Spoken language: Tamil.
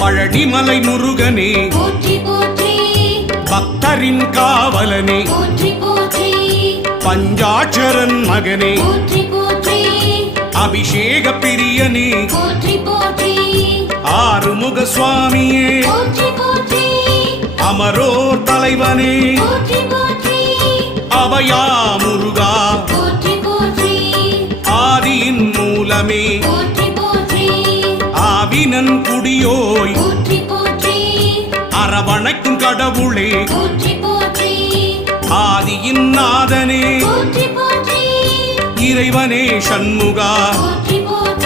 பழனிமலை முருகனே போற்றி போற்றி பக்தரின் காவலனே போற்றி போற்றி பஞ்சாட்சரன் மகனே போற்றி போற்றி அபிஷேக பிரியனே போற்றி போற்றி ஆறுமுக சுவாமியே போற்றி போற்றி அமரோர் தலைவனே போற்றி போற்றி அபயா முருகா போற்றி போற்றி ஆதியின் மூலமே போற்றி போற்றி ஆவினன் குடியோய் போற்றி போற்றி அரவணைக்கும் கடவுளே போற்றி போற்றி ஆதியின் நாதனே போற்றி போற்றி இறைவனே சண்முகா போற்றி போற்றி